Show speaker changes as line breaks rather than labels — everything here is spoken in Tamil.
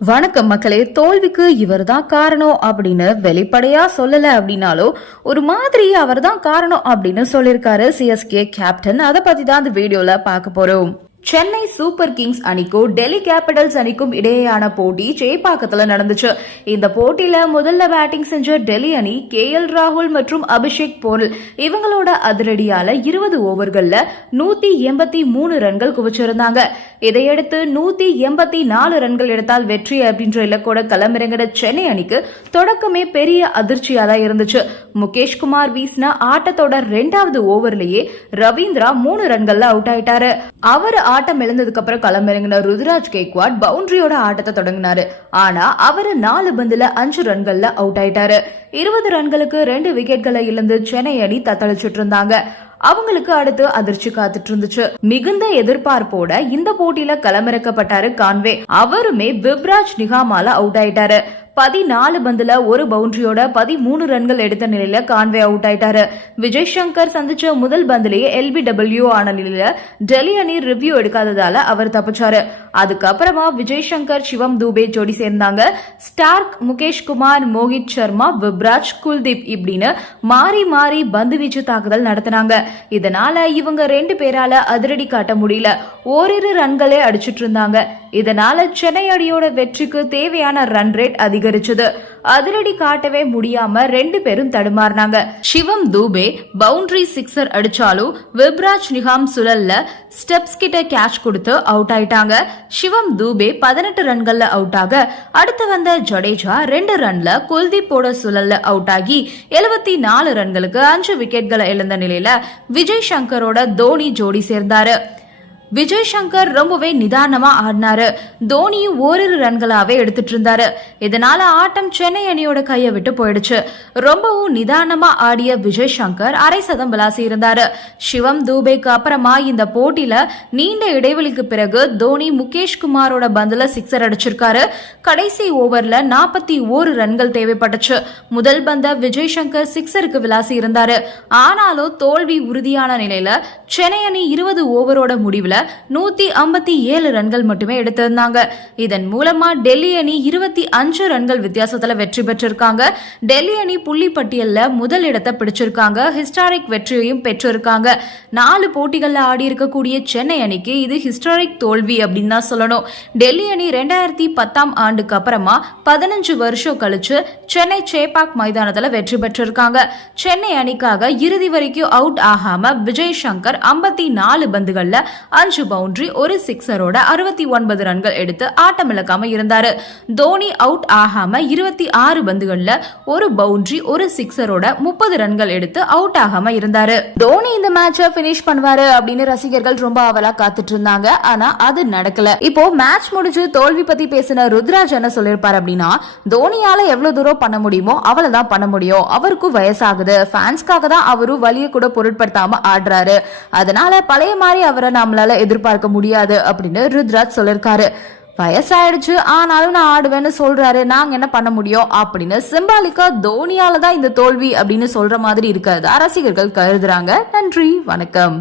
வணக்கம் மக்களே தோல்விக்கு இவர்தான் காரணம் அப்படின்னு வெளிப்படையா சொல்லல அப்படின்னாலும் ஒரு மாதிரி அவர்தான் காரணம் அப்படின்னு சொல்லியிருக்காரு சிஎஸ்கே கேப்டன் அதை பத்தி தான் அந்த வீடியோல பார்க்க போறோம். சென்னை சூப்பர் கிங்ஸ் அணிக்கும் டெல்லி கேபிட்டல்ஸ் அணிக்கும் இடையேயான போட்டி சேப்பாக்கத்துல நடந்துச்சு. இந்த போட்டியில முதல்ல பேட்டிங் செஞ்ச டெல்லி அணி கே எல் ராகுல் மற்றும் அபிஷேக் போரல் இவங்களோட அதிரடியால இருபது ஓவர்கள்ல நூத்தி எண்பத்தி மூணு ரன்கள் குவிச்சிருந்தாங்க. இதையடுத்து நூத்தி எண்பத்தி நாலு ரன்கள் எடுத்தால் வெற்றி அப்படின்ற இலக்கோட களமிறங்கிற சென்னை அணிக்கு தொடக்கமே பெரிய அதிர்ச்சியா தான் இருந்துச்சு. முகேஷ் குமார் வீசின ஆட்டத்தோட ரெண்டாவது ஓவர்லயே ரவீந்திரா மூணு ரன்கள்ல அவுட் ஆயிட்டாரு. அவர் ஆட்டம் எழுந்ததுக்கு அப்புறம் களமிறங்கின ருத்ராஜ் கேக்வாட் பவுண்டரியோட ஆட்டத்தை தொடங்கினாரு. ஆனா அவரு நாலு பந்துல அஞ்சு ரன்கள்ல அவுட் ஆயிட்டாரு. இருபது ரன்களுக்கு ரெண்டு விக்கெட்களை இழந்து சென்னை அணி தத்தளிச்சுட்டு இருந்தாங்க. அவங்களுக்கு அடுத்து அதிர்ச்சி காத்துட்டு இருந்துச்சு. மிகுந்த எதிர்பார்ப்போட இந்த போட்டியில களமிறக்கப்பட்டாரு கான்வே. அவருமே விவ்ராஜ் நிகாமால அவுட் ஆயிட்டாரு. பதினாலு பந்துல ஒரு பவுண்டரியோட பதிமூணு ரன்கள் எடுத்த நிலையில கான்வே அவுட் ஆயிட்டாரு. விஜய் சங்கர் சந்திச்ச முதல் பந்திலேயே எல்பி டபிள்யூ ஆன நிலையில டெல்லி அணி ரிவ்யூ எடுக்காததால அவர் தப்பிச்சாரு. அதுக்கப்புறமா விஜய் சங்கர் சிவம் தூபே ஜோடி சேர்ந்தாங்க. ஸ்டார்க் முகேஷ் குமார் மோஹித் சர்மா விப்ராஜ் குல்தீப் இப்படின்னு மாறி மாறி பந்து வீச்சு தாக்குதல் நடத்தினாங்க. இதனால இவங்க ரெண்டு பேரால அதிரடி காட்ட முடியல. ஓரிரு ரன்களே அடிச்சிட்டு இருந்தாங்க. இதனால சென்னை அடியோட வெற்றிக்கு தேவையான ரன் ரேட் அதிகம் அதிகரிச்சது. அதிரடி காட்டவே முடியாம ரெண்டு பேரும் தடுமாறினாங்க. சிவம் தூபே பவுண்டரி சிக்ஸர் அடிச்சாலும் விப்ராஜ் நிகாம் சுழல்ல ஸ்டெப்ஸ் கிட்ட கேட்ச் கொடுத்து அவுட் ஆயிட்டாங்க. சிவம் தூபே பதினெட்டு ரன்கள்ல அவுட் ஆக அடுத்து வந்த ஜடேஜா ரெண்டு ரன்ல குல்தீப்போட சுழல்ல அவுட் ஆகி எழுபத்தி நாலு ரன்களுக்கு அஞ்சு விக்கெட்களை இழந்த நிலையில விஜய் சங்கரோட தோனி ஜோடி சேர்ந்தாரு. விஜய் சங்கர் ரொம்பவே நிதானமா ஆடினாரு. தோனியும் ஓரிரு ரன்களாவே எடுத்துட்டு இருந்தாரு. இதனால ஆட்டம் சென்னை அணியோட கையை விட்டு போயிடுச்சு. ரொம்பவும் நிதானமா ஆடிய விஜய் சங்கர் அரை சதம் விளாசி இருந்தாரு சிவம் தூபேக்கு அப்புறமா இந்த போட்டியில நீண்ட இடைவெளிக்கு பிறகு தோனி முகேஷ் குமாரோட பந்துல சிக்ஸர் அடிச்சிருக்காரு. கடைசி ஓவர்ல நாற்பத்தி ஓரு ரன்கள் தேவைப்பட்டுச்சு. முதல் பந்த விஜய் சங்கர் சிக்ஸருக்கு விளாசி இருந்தாரு. ஆனாலும் தோல்வி உறுதியான நிலையில சென்னை அணி இருபது ஓவரோட முடிவுல நூத்தி ஐம்பத்தி ஏழு ரன்கள் மட்டுமே எடுத்திருந்தாங்க. இதன் மூலமா டெல்லி அணி இருபத்தி அஞ்சு ரன்கள் வித்தியாசத்துல வெற்றி பெற்றிருக்காங்க. டெல்லி அணி புள்ளி பட்டியல்ல முதல் இடத்தை பிடிச்சிருக்காங்க. ஹிஸ்டாரிக் வெற்றியையும் பெற்றிருக்காங்க. நாலு போட்டிகள்ல ஆடி இருக்கக்கூடிய சென்னை அணிக்கு இது ஹிஸ்டாரிக் தோல்வி அப்படின்னு தான் சொல்லணும். டெல்லி அணி ரெண்டாயிரத்தி பத்தாம் ஆண்டுக்கு அப்புறமா பதினஞ்சு வருஷம் கழிச்சு சென்னை சேபாக் மைதானத்துல வெற்றி பெற்றிருக்காங்க. சென்னை அணிக்காக இறுதி வரைக்கும் அவுட் ஆகாம விஜய் சங்கர் ஐம்பத்தி நாலு பந்துகள்ல அஞ்சு பவுண்டரி ஒரு சிக்ஸரோட அறுபத்தி ஒன்பது ரன்கள் எடுத்து ஆட்டம் இழக்காம இருந்தாரு. தோனி அவுட் ஆகாம இருபத்தி ஆறு பந்துகள்ல ஒரு பவுண்டரி ஒரு சிக்ஸரோட முப்பது ரன்கள் எடுத்து அவுட் ஆகாம இருந்தாரு. தோனி இந்த மேட்ச பினிஷ் பண்ணுவாரு அப்படின்னு ரசிகர்கள் ரொம்ப ஆவலா காத்துட்டு இருந்தாங்க. ஆனா அது நடக்கல. இப்போ மேட்ச் முடிஞ்சு தோல்வி பத்தி பேசின ருத்ராஜ் என்ன சொல்லிருப்பாரு அப்படின்னா தோனியால எவ்வளவு தூரம் பண்ண முடியுமோ அவ்வளவுதான் பண்ண முடியும். அவருக்கும் வயசாகுது. ஃபேன்ஸ்க்காக தான் அவரும் வலிய கூட பொருட்படுத்தாம ஆடுறாரு. அதனால பழைய மாதிரி அவரை நம்மளால எதிர்பார்க்க முடியாது அப்படின்னு ருத்ராஜ் சொல்லிருக்காரு. வயசாயிடுச்சு ஆனாலும் நான் ஆடுவேன்னு சொல்றாரு. நாங்க என்ன பண்ண முடியும் அப்படின்னு சிம்பாலிக்கா தோனியால தான் இந்த தோல்வி அப்படின்னு சொல்ற மாதிரி இருக்கிறதா ரசிகர்கள் கருதுறாங்க. நன்றி வணக்கம்.